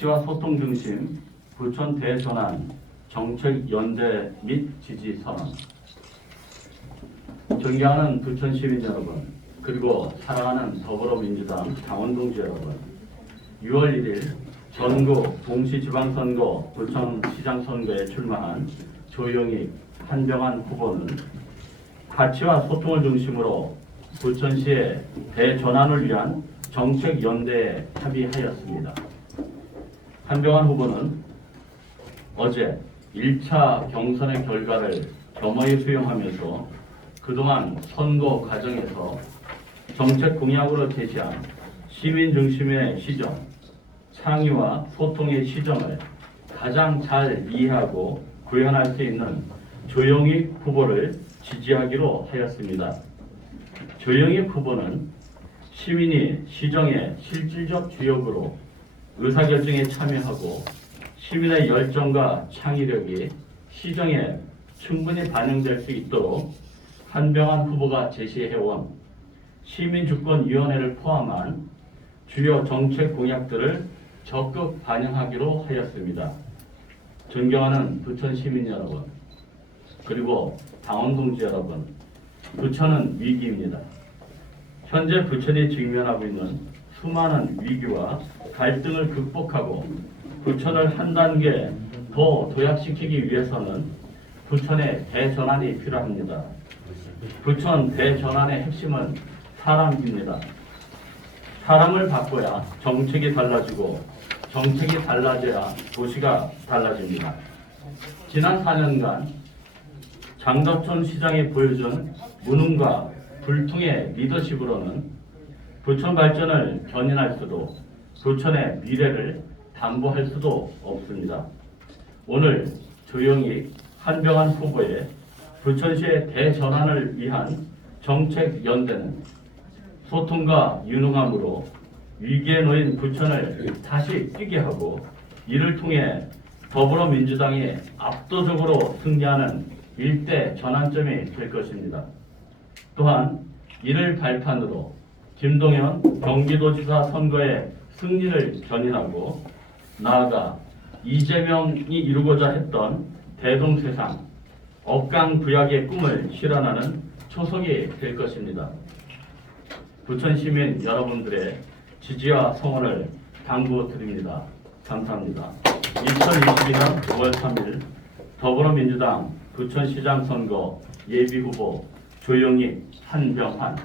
시와 소통 중심 부천 대전환 정책 연대 및 지지 선언. 존경하는 부천 시민 여러분, 그리고 사랑하는 더불어민주당 당원 동지 여러분, 6월 1일 전국 동시지방선거 부천시장 선거에 출마한 조영익, 한병환 후보는 가치와 소통을 중심으로 부천시의 대전환을 위한 정책 연대에 합의하였습니다. 한병환 후보는 어제 1차 경선의 결과를 겸허히 수용하면서 그동안 선거 과정에서 정책 공약으로 제시한 시민 중심의 시정, 창의와 소통의 시정을 가장 잘 이해하고 구현할 수 있는 조영익 후보를 지지하기로 하였습니다. 조영익 후보는 시민이 시정의 실질적 주역으로 의사결정에 참여하고 시민의 열정과 창의력이 시정에 충분히 반영될 수 있도록 한병환 후보가 제시해온 시민주권위원회를 포함한 주요 정책 공약들을 적극 반영하기로 하였습니다. 존경하는 부천 시민 여러분, 그리고 당원 동지 여러분, 부천은 위기입니다. 현재 부천이 직면하고 있는 수많은 위기와 갈등을 극복하고 부천을 한 단계 더 도약시키기 위해서는 부천의 대전환이 필요합니다. 부천 대전환의 핵심은 사람입니다. 사람을 바꿔야 정책이 달라지고 정책이 달라져야 도시가 달라집니다. 지난 4년간 장덕천 시장이 보여준 무능과 불통의 리더십으로는 부천 발전을 견인할 수도 부천의 미래를 담보할 수도 없습니다. 오늘 조영희 한병환 후보의 부천시의 대전환을 위한 정책 연대는 소통과 유능함으로 위기에 놓인 부천을 다시 뛰게 하고 이를 통해 더불어민주당이 압도적으로 승리하는 일대 전환점이 될 것입니다. 또한 이를 발판으로 김동연 경기도지사 선거의 승리를 견인하고 나아가 이재명이 이루고자 했던 대동세상 억강부약의 꿈을 실현하는 초석이 될 것입니다. 부천 시민 여러분들의 지지와 성원을 당부드립니다. 감사합니다. 2022년 5월 3일 더불어민주당 부천시장 선거 예비후보 조영희, 한병환